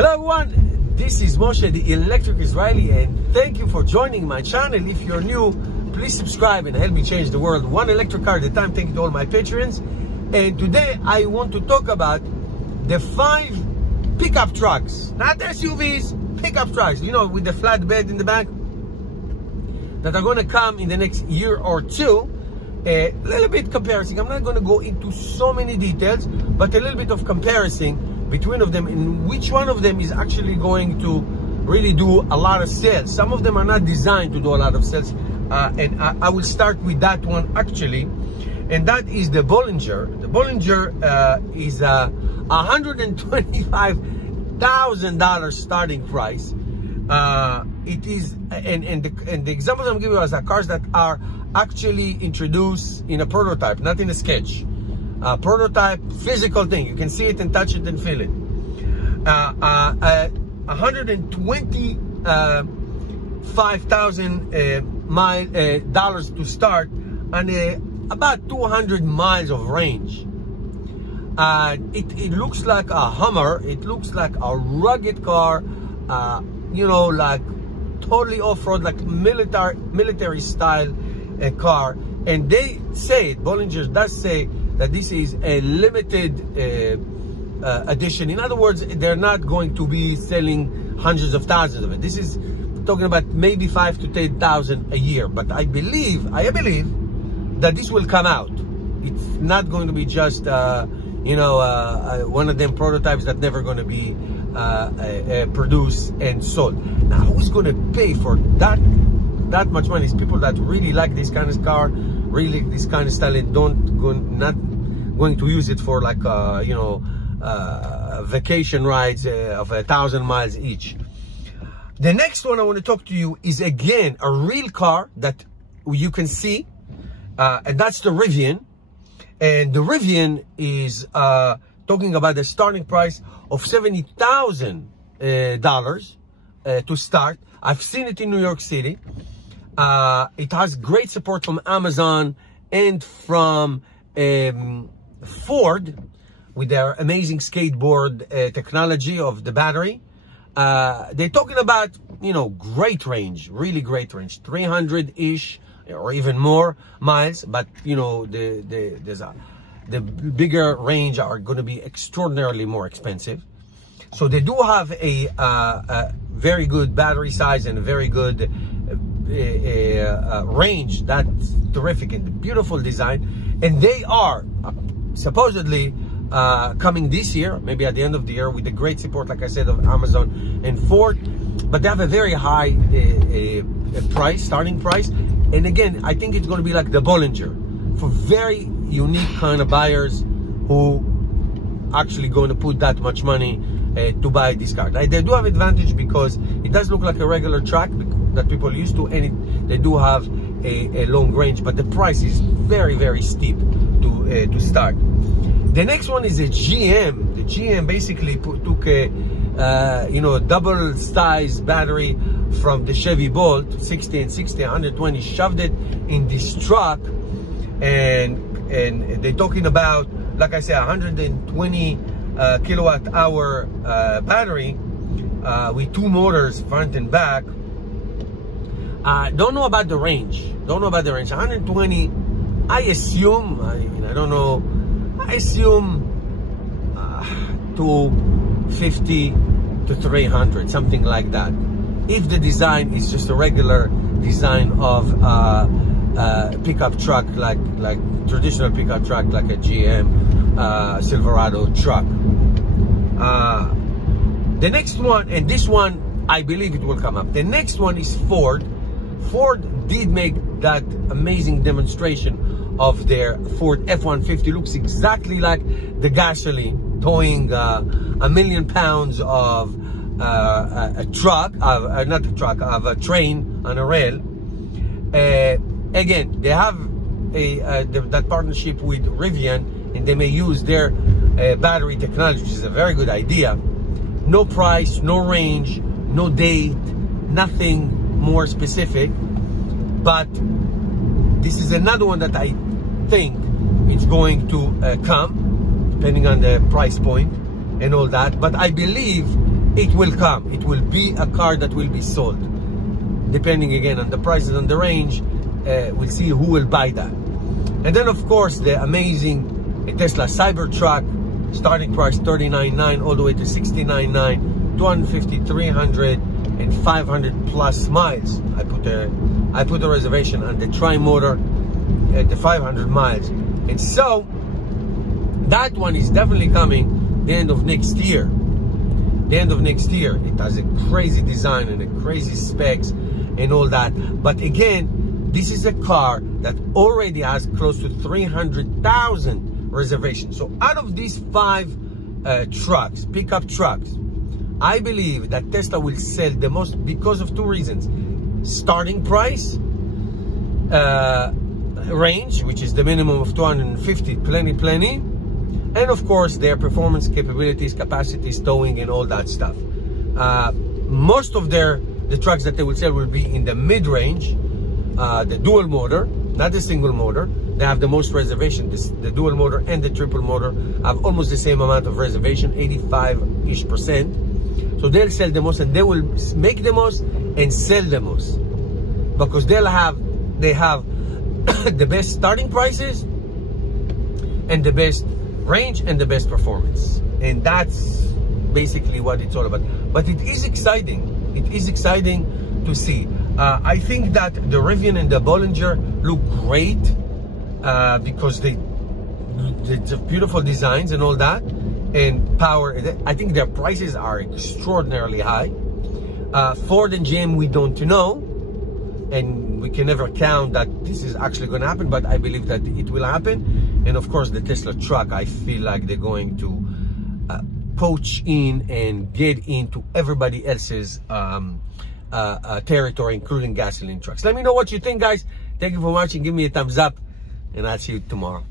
Hello everyone, this is Moshe, the Electric Israeli, and thank you for joining my channel. If you're new, please subscribe and help me change the world one electric car at a time. Thank you to all my patrons. And today I want to talk about the 5 pickup trucks, not SUVs, pickup trucks, you know, with the flat bed in the back, that are going to come in the next year or two. A little bit comparison. I'm not going to go into so many details, but a little bit of comparison between of them, and which one of them is actually going to really do a lot of sales. Some of them are not designed to do a lot of sales, and I will start with that one actually, and that is the Bollinger. The Bollinger is a $125,000 starting price. It is, and the examples I'm giving you are cars that are actually introduced in a prototype, not in a sketch. Prototype, physical thing. You can see it and touch it and feel it. $125,000 to start, and about 200 miles of range. It looks like a Hummer. It looks like a rugged car. You know, like totally off-road, like military style car. And they say, Bollinger does say, that this is a limited edition. In other words, they're not going to be selling hundreds of thousands of it. This is talking about maybe 5,000 to 10,000 a year. But I believe that this will come out. It's not going to be just you know, one of them prototypes that never going to be produced and sold. Now, who's going to pay for that much money? It's people that really like this kind of car, really this kind of style, and not going to use it for, like you know, vacation rides of 1,000 miles each. The next one I want to talk to you is again a real car that you can see, and that's the Rivian. And the Rivian is talking about the starting price of $70,000 to start. I've seen it in New York City. It has great support from Amazon and from Ford with their amazing skateboard technology of the battery. They're talking about, you know, great range, really great range, 300-ish or even more miles. But you know, the bigger range are going to be extraordinarily more expensive. So they do have a very good battery size and a very good range. That's terrific, and beautiful design. And they are supposedly coming this year, maybe at the end of the year, with the great support, like I said, of Amazon and Ford. But they have a very high starting price. And again, I think it's going to be like the Bollinger for very unique kind of buyers who actually going to put that much money to buy this car. They do have advantage because it does look like a regular truck that people are used to, and they do have a long range, but the price is very, very steep to start. The next one is a GM. The GM basically took a you know, double size battery from the Chevy Bolt, 60 and 60, 120, shoved it in this truck, and they're talking about, like I said, 120 kilowatt hour battery with 2 motors, front and back. Don't know about the range. 120, I assume, I don't know, I assume 250 to 300, something like that. If the design is just a regular design of pickup truck, like traditional pickup truck, like a GM Silverado truck. The next one, and this one I believe it will come up. The next one is Ford. Ford did make that amazing demonstration of their Ford F-150. Looks exactly like the gasoline, towing a million pounds of a truck, not a truck, of a train on a rail. Again, they have that partnership with Rivian, and they may use their battery technology, which is a very good idea. No price, no range, no date, nothing more specific. But this is another one that I think it's going to come, depending on the price point and all that. But I believe it will come. It will be a car that will be sold. Depending again on the prices and the range, we'll see who will buy that. And then of course the amazing Tesla Cybertruck, starting price $39,900 all the way to $69,900, 250, 300 and 500 plus miles. I put a reservation on the tri-motor at the 500 miles, and so that one is definitely coming the end of next year. The end of next year. It has a crazy design and a crazy specs and all that. But again, this is a car that already has close to 300,000 reservations. So out of these 5 trucks, pickup trucks, I believe that Tesla will sell the most because of 2 reasons. Starting price, range, which is the minimum of 250, plenty. And of course, their performance capabilities, capacities, towing, and all that stuff. Most of the trucks that they will sell will be in the mid-range, the dual motor, not the single motor. They have the most reservation. The dual motor and the triple motor have almost the same amount of reservation, 85-ish%. So they'll sell the most, and they will make the most and sell the most, because they have the best starting prices and the best range and the best performance. And that's basically what it's all about. But it is exciting. It is exciting to see. I think that the Rivian and the Bollinger look great because they beautiful designs and all that, and power. I think their prices are extraordinarily high. Ford and GM, we don't know, and we can never count that this is actually going to happen, but I believe that it will happen. And of course the Tesla truck, I feel like they're going to poach in and get into everybody else's territory, including gasoline trucks. Let me know what you think, guys. Thank you for watching. Give me a thumbs up, and I'll see you tomorrow.